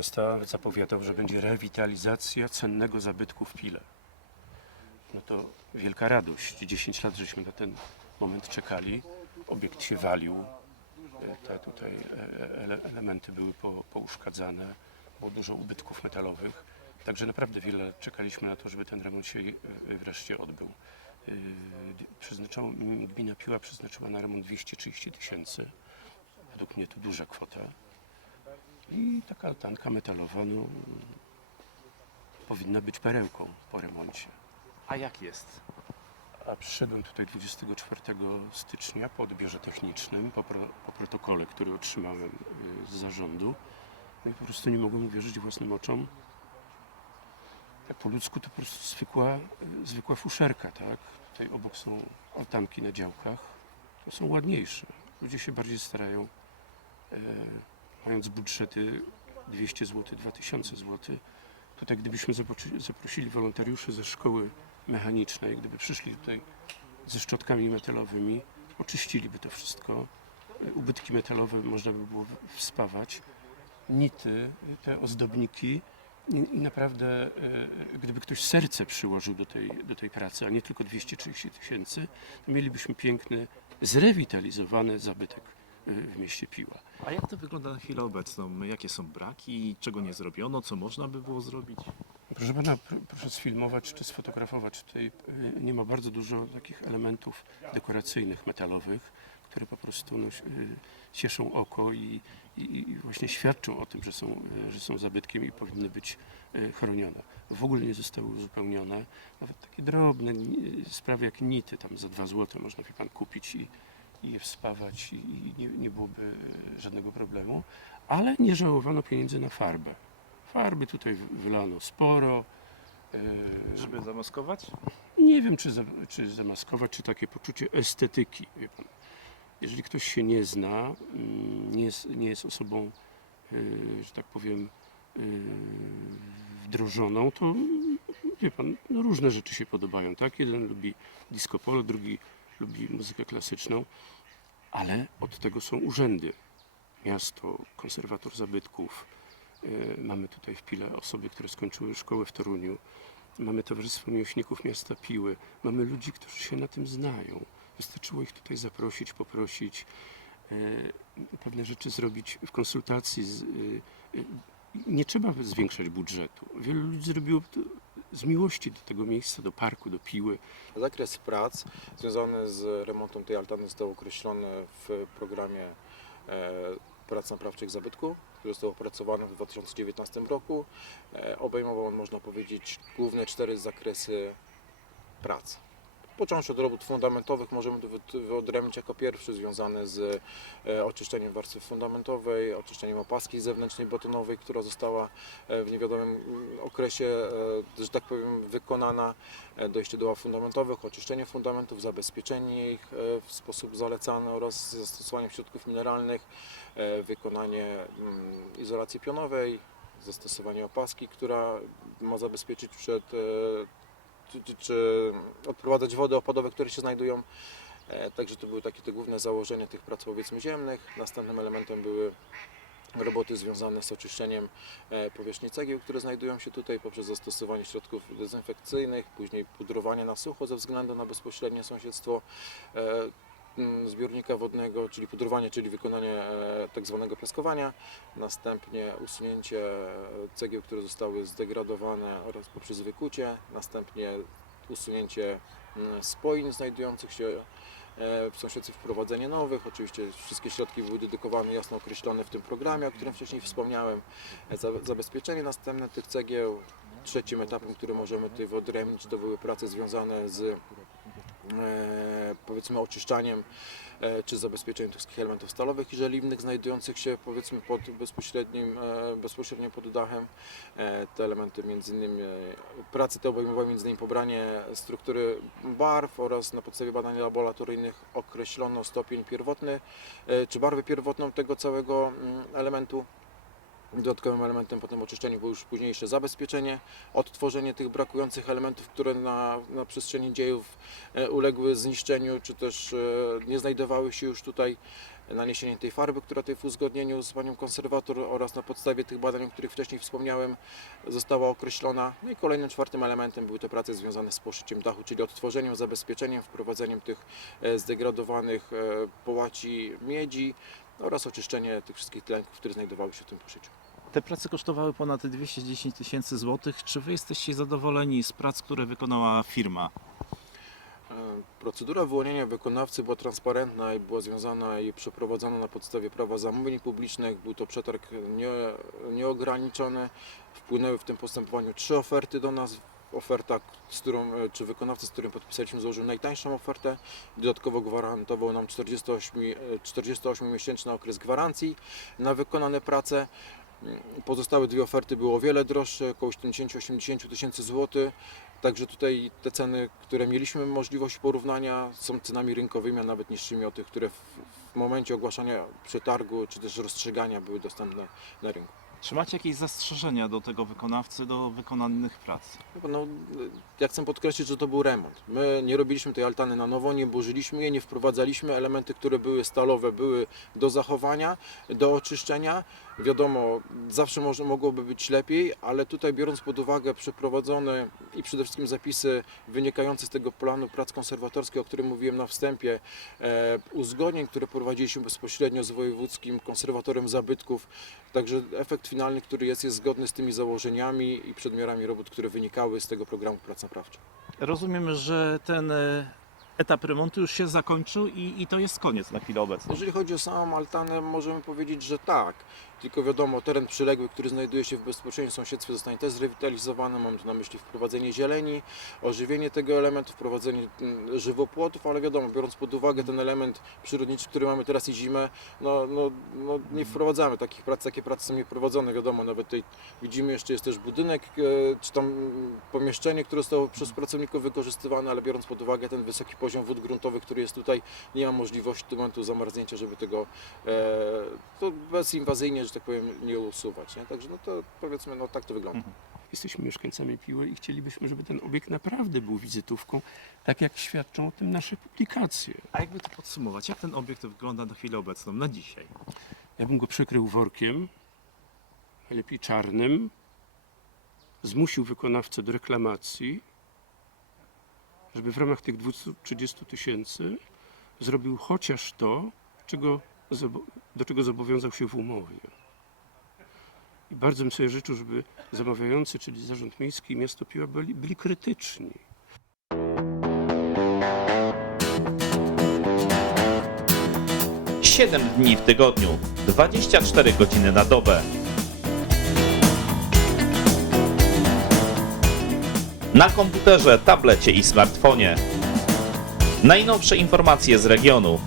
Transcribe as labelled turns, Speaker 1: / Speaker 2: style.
Speaker 1: Miasta zapowiadał, że będzie rewitalizacja cennego zabytku w Pile. No to wielka radość. 10 lat żeśmy na ten moment czekali. Obiekt się walił. E, Te tutaj e, ele- elementy były po, pouszkadzane. Było dużo ubytków metalowych. Także naprawdę wiele czekaliśmy na to, żeby ten remont się e, wreszcie odbył. Gmina Piła przeznaczyła na remont 230 tysięcy. Według mnie to duża kwota. I taka altanka metalowa no, powinna być perełką po remoncie.
Speaker 2: A jak jest?
Speaker 1: A przyszedłem tutaj 24 stycznia po odbiorze technicznym, po, pro, po protokole, który otrzymałem y, z zarządu. No i po prostu nie mogłem uwierzyć własnym oczom. Po ludzku to po prostu zwykła, y, zwykła fuszerka, tak? Tutaj obok są altanki na działkach. To są ładniejsze. Ludzie się bardziej starają. E, mając budżety 200 zł, 2000 zł, tutaj gdybyśmy zapoczy- zaprosili wolontariuszy ze szkoły mechanicznej, gdyby przyszli tutaj ze szczotkami metalowymi, oczyściliby to wszystko. Ubytki metalowe można by było wspawać. Nity, te ozdobniki i, naprawdę e, gdyby ktoś serce przyłożył do tej, do tej pracy, a nie tylko 230 tysięcy, to mielibyśmy piękny, zrewitalizowany zabytek w mieście Piła.
Speaker 2: A jak to wygląda na chwilę obecną? Jakie są braki? Czego nie zrobiono? Co można by było zrobić?
Speaker 1: Proszę pana, pr- proszę sfilmować czy sfotografować. Tutaj y, nie ma bardzo dużo takich elementów dekoracyjnych, metalowych, które po prostu no, y, cieszą oko i, i, właśnie świadczą o tym, że są, y, że są zabytkiem i powinny być chronione. W ogóle nie zostały uzupełnione. Nawet takie drobne sprawy jak nity, tam za 2 zł można wie pan kupić i je wspawać i, nie, nie byłoby żadnego problemu. Ale nie żałowano pieniędzy na farbę. Farby tutaj wy- wylano sporo. e,
Speaker 2: Żeby zamaskować?
Speaker 1: Nie wiem, czy, za, czy zamaskować, czy takie poczucie estetyki. Jeżeli ktoś się nie zna, mm, nie jest, nie jest osobą, e, że tak powiem, e, wdrożoną, to wie pan, no różne rzeczy się podobają. Tak? Jeden lubi disco polo, drugi lubi muzykę klasyczną, ale od tego są urzędy. Miasto, konserwator zabytków, E, Mamy tutaj w Pile osoby, które skończyły szkołę w Toruniu. Mamy Towarzystwo Miłośników Miasta Piły. Mamy ludzi, którzy się na tym znają. Wystarczyło ich tutaj zaprosić, poprosić, e, pewne rzeczy zrobić w konsultacji. Z, e, nie trzeba zwiększać budżetu. Wielu ludzi zrobiło z miłości do tego miejsca, do parku, do Piły.
Speaker 3: Zakres prac związany z remontem tej altany został określony w programie e, prac naprawczych zabytku, który został opracowany w 2019 roku. E, obejmował on, można powiedzieć, główne cztery zakresy prac. Począwszy od robót fundamentowych, możemy wyodrębnić jako pierwszy związany z e, oczyszczeniem warstwy fundamentowej, oczyszczeniem opaski zewnętrznej betonowej, która została e, w niewiadomym mm, okresie, e, że tak powiem, wykonana dojście do ław fundamentowych, oczyszczenie fundamentów, zabezpieczenie ich w sposób zalecany oraz zastosowanie środków mineralnych, wykonanie mm, izolacji pionowej, zastosowanie opaski, która ma zabezpieczyć przed, czy, czy, odprowadzać wody opadowe, które się znajdują. E, Także to były takie te główne założenia tych prac powiedzmy ziemnych. Następnym elementem były roboty związane z oczyszczeniem e, powierzchni cegieł, które znajdują się tutaj poprzez zastosowanie środków dezynfekcyjnych, później pudrowanie na sucho ze względu na bezpośrednie sąsiedztwo e, zbiornika wodnego, czyli pudrowanie, czyli wykonanie e, tak zwanego piaskowania, następnie usunięcie cegieł, które zostały zdegradowane oraz poprzez wykucie, następnie usunięcie m, spoin znajdujących się e, w sąsiedztwie wprowadzenie nowych. Oczywiście wszystkie środki były dedykowane, jasno określone w tym programie, o którym wcześniej wspomniałem. E, za- Zabezpieczenie następne tych cegieł. Trzecim etapem, który możemy tutaj wyodrębnić, to były prace związane z powiedzmy oczyszczaniem e, czy zabezpieczeniem tych wszystkich elementów stalowych i żeliwnych znajdujących się powiedzmy pod bezpośrednim, e, bezpośrednio pod dachem. E, Te elementy między innymi, e, prace te obejmowały między innymi pobranie struktury barw oraz na podstawie badań laboratoryjnych określono stopień pierwotny e, czy barwę pierwotną tego całego mm, elementu. Dodatkowym elementem po tym oczyszczeniu było już późniejsze zabezpieczenie, odtworzenie tych brakujących elementów, które na, na przestrzeni dziejów e, uległy zniszczeniu, czy też e, nie znajdowały się już tutaj. naniesienie tej farby, która tutaj w uzgodnieniu z panią konserwator oraz na podstawie tych badań, o których wcześniej wspomniałem, została określona. No i kolejnym czwartym elementem były te prace związane z poszyciem dachu, czyli odtworzeniem, zabezpieczeniem, wprowadzeniem tych e, zdegradowanych połaci miedzi oraz oczyszczenie tych wszystkich tlenków, które znajdowały się w tym poszyciu.
Speaker 2: Te prace kosztowały ponad 210 tysięcy złotych. Czy wy jesteście zadowoleni z prac, które wykonała firma?
Speaker 3: E, Procedura wyłonienia wykonawcy była transparentna i była związana i przeprowadzona na podstawie prawa zamówień publicznych. Był to przetarg nie, nieograniczony. Wpłynęły w tym postępowaniu trzy oferty do nas. Oferta, z którą, e, czy wykonawca, z którym podpisaliśmy, złożył najtańszą ofertę. Dodatkowo gwarantował nam 48, e, 48-miesięczny okres gwarancji na wykonane prace. Pozostałe dwie oferty były o wiele droższe, około 70-80 tysięcy złotych. Także tutaj te ceny, które mieliśmy możliwość porównania, są cenami rynkowymi, a nawet niższymi od tych, które w, w momencie ogłaszania przetargu czy też rozstrzygania były dostępne na rynku.
Speaker 2: Czy macie jakieś zastrzeżenia do tego wykonawcy, do wykonanych prac?
Speaker 3: No, ja chcę podkreślić, że to był remont. My nie robiliśmy tej altany na nowo, nie burzyliśmy jej, nie wprowadzaliśmy. Elementy, które były stalowe, były do zachowania, do oczyszczenia. Wiadomo, zawsze może, mogłoby być lepiej, ale tutaj biorąc pod uwagę przeprowadzone i przede wszystkim zapisy wynikające z tego planu prac konserwatorskich, o którym mówiłem na wstępie, e, uzgodnień, które prowadziliśmy bezpośrednio z wojewódzkim konserwatorem zabytków, Także efekt finalny, który jest, jest zgodny z tymi założeniami i przedmiarami robót, które wynikały z tego programu prac naprawczych.
Speaker 2: Rozumiem, że ten e, etap remontu już się zakończył i, i to jest koniec na chwilę obecną.
Speaker 3: Jeżeli chodzi o samą altanę, możemy powiedzieć, że tak. Tylko wiadomo, teren przyległy, który znajduje się w bezpośrednim sąsiedztwie zostanie też zrewitalizowany. Mam tu na myśli wprowadzenie zieleni, ożywienie tego elementu, wprowadzenie mm, żywopłotów, ale wiadomo, biorąc pod uwagę ten element przyrodniczy, który mamy teraz i zimę, no, no, no nie wprowadzamy takich prac, takie prace są nieprowadzone, wiadomo, nawet tutaj widzimy jeszcze jest też budynek, e, czy tam mm, pomieszczenie, które zostało przez pracowników wykorzystywane, ale biorąc pod uwagę ten wysoki poziom wód gruntowych, który jest tutaj, nie ma możliwości do momentu zamarznięcia, żeby tego e, to bezinwazyjnie, że tak powiem, nie usuwać. Nie? Także no to powiedzmy, no tak to wygląda.
Speaker 1: Jesteśmy mieszkańcami Piły i chcielibyśmy, żeby ten obiekt naprawdę był wizytówką, tak jak świadczą o tym nasze publikacje.
Speaker 2: A jakby to podsumować, jak ten obiekt wygląda na chwilę obecną, na dzisiaj?
Speaker 1: Ja bym go przykrył workiem, najlepiej czarnym, zmusił wykonawcę do reklamacji, żeby w ramach tych 230 tysięcy zrobił chociaż to, czego, do czego zobowiązał się w umowie. I bardzo bym sobie życzył, żeby zamawiający, czyli Zarząd Miejski i Miasto Piła byli, byli krytyczni.
Speaker 4: Siedem dni w tygodniu, 24 godziny na dobę. Na komputerze, tablecie i smartfonie. Najnowsze informacje z regionu.